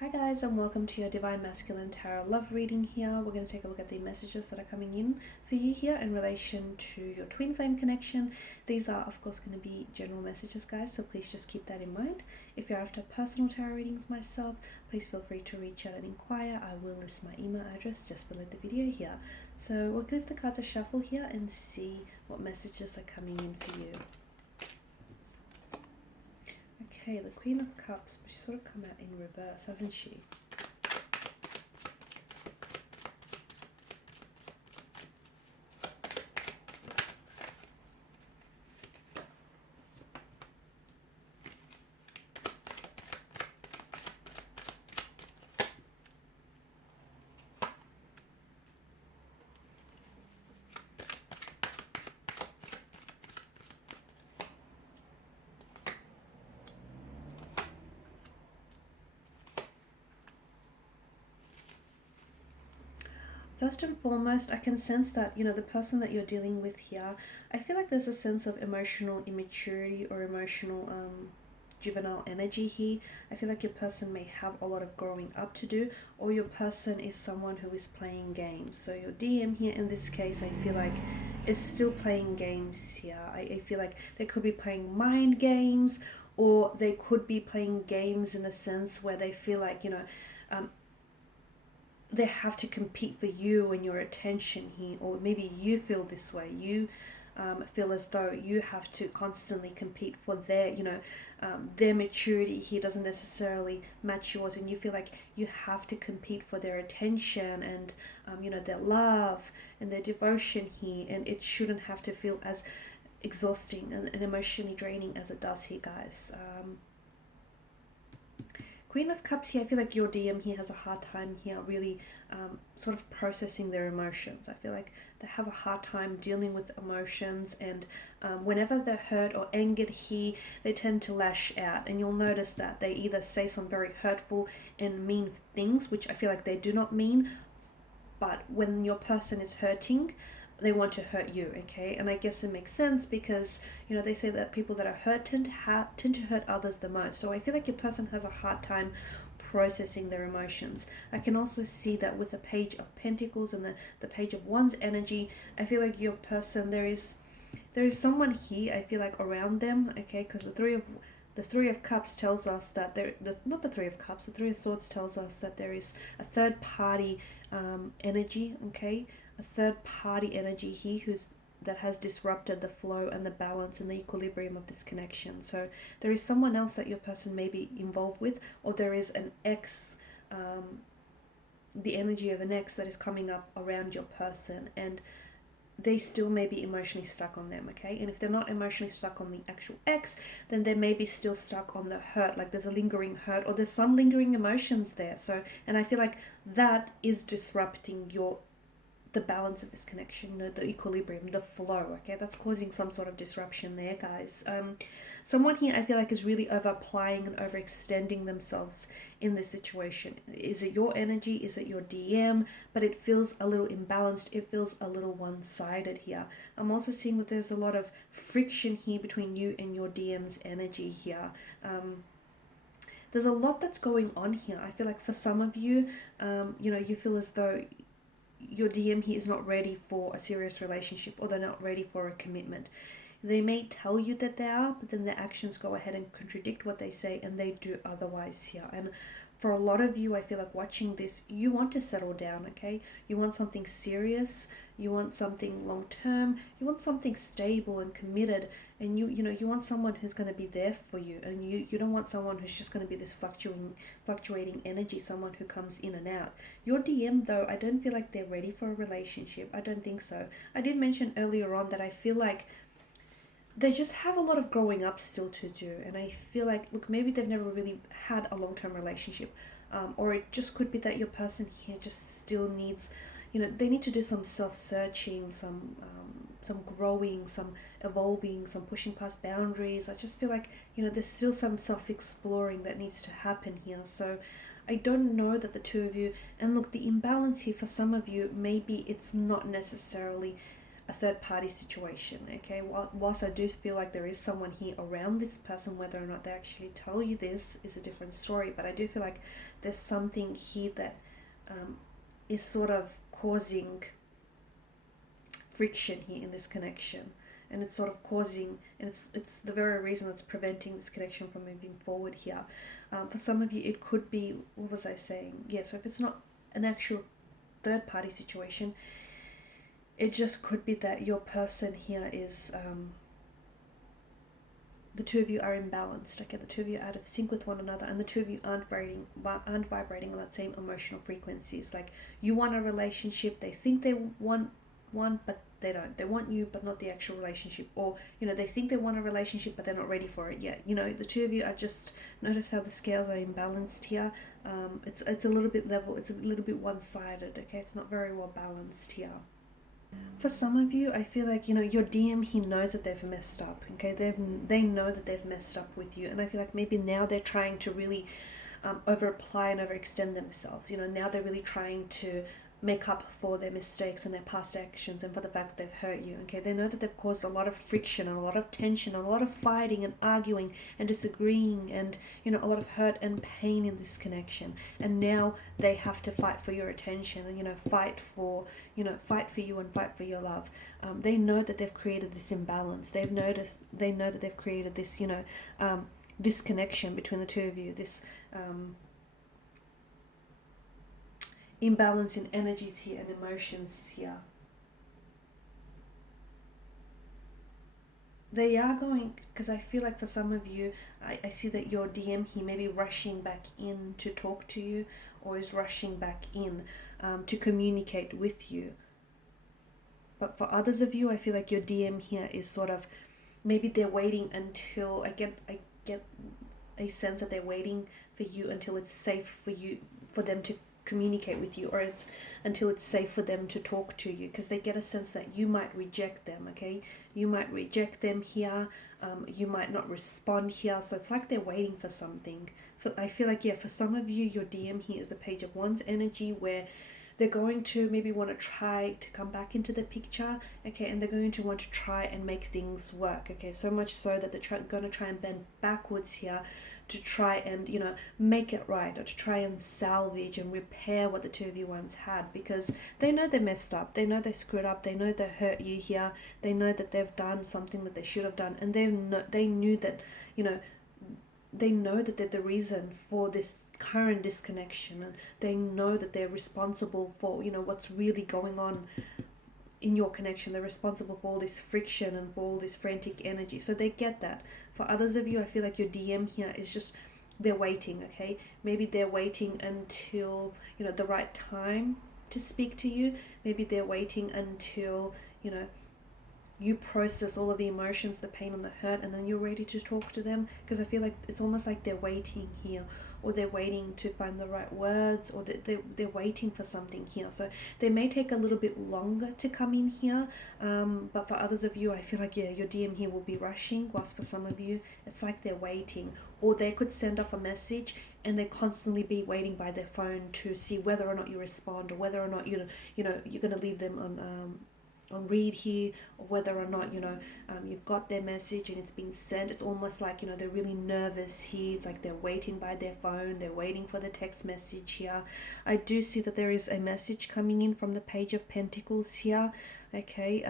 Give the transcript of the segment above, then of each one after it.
Hi guys, and welcome to your Divine Masculine Tarot Love reading here. We're going to take a look at the messages that are coming in for you here in relation to your twin flame connection. These are of course going to be general messages, guys, so please just keep that in mind. If you're after personal tarot readings myself, please feel free to reach out and inquire. I will list my email address just below the video here. So we'll give the cards a shuffle here and see what messages are coming in for you. Okay, the Queen of Cups, but she's sort of come out in reverse, hasn't she? First and foremost, I can sense that, the person that you're dealing with here, I feel like there's a sense of emotional immaturity or emotional juvenile energy here. I feel like your person may have a lot of growing up to do, or your person is someone who is playing games. So your DM here in this case, I feel like is still playing games here. I feel like they could be playing mind games, or they could be playing games in a sense where they feel like, they have to compete for you and your attention here, or maybe you feel this way. You feel as though you have to constantly compete for their maturity here doesn't necessarily match yours, and you feel like you have to compete for their attention and their love and their devotion here, and it shouldn't have to feel as exhausting and emotionally draining as it does here, guys. Queen of Cups here, I feel like your DM here has a hard time here really sort of processing their emotions. I feel like they have a hard time dealing with emotions, and whenever they're hurt or angered here, they tend to lash out. And you'll notice that they either say some very hurtful and mean things, which I feel like they do not mean, but when your person is hurting, they want to hurt you, okay? And I guess it makes sense because they say that people that are hurt tend to hurt others the most. So I feel like your person has a hard time processing their emotions. I can also see that with the Page of Pentacles and the Page of Wands energy. I feel like your person, there is someone here, I feel like, around them, okay? Because the Three of Cups tells us that not the Three of Cups, the Three of Swords tells us that there is a third party energy, okay? A third party energy here that has disrupted the flow and the balance and the equilibrium of this connection. So there is someone else that your person may be involved with, or there is an ex, the energy of an ex that is coming up around your person, and they still may be emotionally stuck on them, okay? And if they're not emotionally stuck on the actual ex, then they may be still stuck on the hurt, like there's a lingering hurt or there's some lingering emotions there. So, and I feel like that is disrupting the balance of this connection, the equilibrium, the flow, okay? That's causing some sort of disruption there, guys. Someone here I feel like is really over applying and overextending themselves in this situation. Is it your energy? Is it your DM? But it feels a little imbalanced. It feels a little one-sided here. I'm also seeing that there's a lot of friction here between you and your DM's energy here. There's a lot that's going on here. I feel like for some of you, you feel as though your DM here is not ready for a serious relationship, or they're not ready for a commitment. They may tell you that they are, but then their actions go ahead and contradict what they say, and they do otherwise here. And for a lot of you, I feel like watching this, you want to settle down, okay? You want something serious, you want something long term, you want something stable and committed, and you want someone who's going to be there for you, and you don't want someone who's just going to be this fluctuating energy, someone who comes in and out. Your DM though, I don't feel like they're ready for a relationship. I don't think so. I did mention earlier on that I feel like they just have a lot of growing up still to do, and I feel like, look, maybe they've never really had a long-term relationship, or it just could be that your person here just still needs, they need to do some self-searching, some growing, some evolving, some pushing past boundaries. I just feel like, there's still some self-exploring that needs to happen here. So I don't know that the two of you, and look, the imbalance here for some of you, maybe it's not necessarily a third party situation. Okay, whilst I do feel like there is someone here around this person, whether or not they actually tell you this is a different story, but I do feel like there's something here that is sort of causing friction here in this connection, and it's sort of causing, and it's the very reason that's preventing this connection from moving forward here. For some of you, it could be, what was I saying? Yeah, so if it's not an actual third party situation, it just could be that your person here is, the two of you are imbalanced, okay? The two of you are out of sync with one another, and the two of you aren't vibrating on that same emotional frequencies. Like, you want a relationship, they think they want one, but they don't. They want you, but not the actual relationship. Or, they think they want a relationship, but they're not ready for it yet. The two of you are just, notice how the scales are imbalanced here. It's a little bit level, it's a little bit one-sided, okay? It's not very well balanced here. For some of you, I feel like, your DM, he knows that they've messed up, okay? They know that they've messed up with you, and I feel like maybe now they're trying to really over-apply and overextend themselves. Now they're really trying to make up for their mistakes and their past actions and for the fact that they've hurt you, okay? They know that they've caused a lot of friction and a lot of tension and a lot of fighting and arguing and disagreeing and, a lot of hurt and pain in this connection. And now they have to fight for your attention and, fight for you and fight for your love. They know that they've created this imbalance. They know that they've created this, disconnection between the two of you, this imbalance in energies here and emotions here. They are going, because I feel like for some of you, I see that your DM, he may be rushing back in to talk to you, or is rushing back in to communicate with you. But for others of you, I feel like your DM here is sort of, maybe they're waiting until, I get a sense that they're waiting for you until it's safe for them to communicate with you, or it's until it's safe for them to talk to you, because they get a sense that you might reject them, okay? You might reject them here, you might not respond here, so it's like they're waiting for something. I feel like, for some of you, your DM here is the Page of Wands energy, where they're going to maybe want to try to come back into the picture, okay, and they're going to want to try and make things work, okay, so much so that they're going to try and bend backwards here to try and, make it right, or to try and salvage and repair what the two of you once had, because they know they messed up, they know they screwed up, they know they hurt you here, they know that they've done something that they should have done, and they knew that, they know that they're the reason for this current disconnection, and they know that they're responsible for, what's really going on in your connection. They're responsible for all this friction and for all this frantic energy, so they get that. For others of you, I feel like your DM here is just, they're waiting, okay? Maybe they're waiting until, the right time to speak to you. Maybe they're waiting until, you process all of the emotions, the pain and the hurt, and then you're ready to talk to them, because I feel like it's almost like they're waiting here, or they're waiting to find the right words, or they're waiting for something here. So they may take a little bit longer to come in here, but for others of you, I feel like, your DM here will be rushing, whilst for some of you, it's like they're waiting, or they could send off a message and they constantly be waiting by their phone to see whether or not you respond, or whether or not, you're going to leave them on read here, or whether or not you've got their message and it's been sent. It's almost like they're really nervous here. It's like they're waiting by their phone, they're waiting for the text message here. I do see that there is a message coming in from the Page of Pentacles here, okay?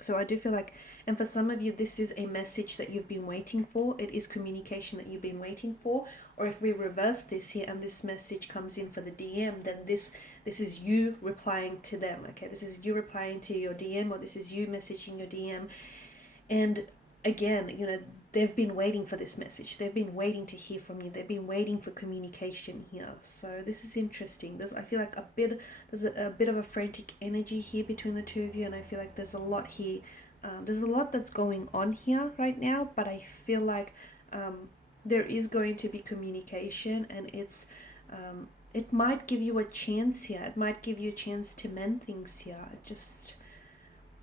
So I do feel like, and for some of you, this is a message that you've been waiting for. It is communication that you've been waiting for. Or if we reverse this here and this message comes in for the DM, then this is you replying to them, okay? This is you replying to your DM, or this is you messaging your DM. And again, they've been waiting for this message. They've been waiting to hear from you. They've been waiting for communication here. So this is interesting. I feel like there's a bit of a frantic energy here between the two of you, and I feel like there's a lot here. There's a lot that's going on here right now, but I feel like there is going to be communication, and it might give you a chance here. It might give you a chance to mend things here.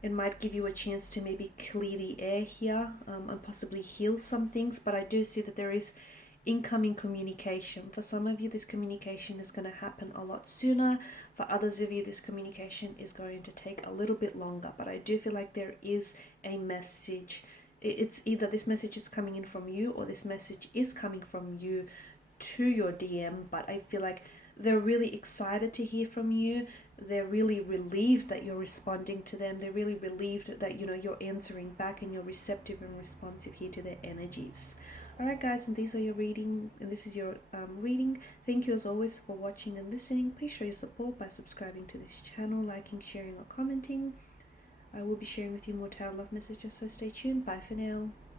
It might give you a chance to maybe clear the air here, and possibly heal some things. But I do see that there is incoming communication. For some of you, this communication is going to happen a lot sooner. For others of you, this communication is going to take a little bit longer. But I do feel like there is a message. It's either this message is coming in from you, or this message is coming from you to your DM. But I feel like they're really excited to hear from you. They're really relieved that you're responding to them. They're really relieved that, you're answering back and you're receptive and responsive here to their energies. Alright guys, and these are your reading, and this is your reading. Thank you as always for watching and listening. Please show your support by subscribing to this channel, liking, sharing or commenting. I will be sharing with you more tarot love messages, so stay tuned. Bye for now.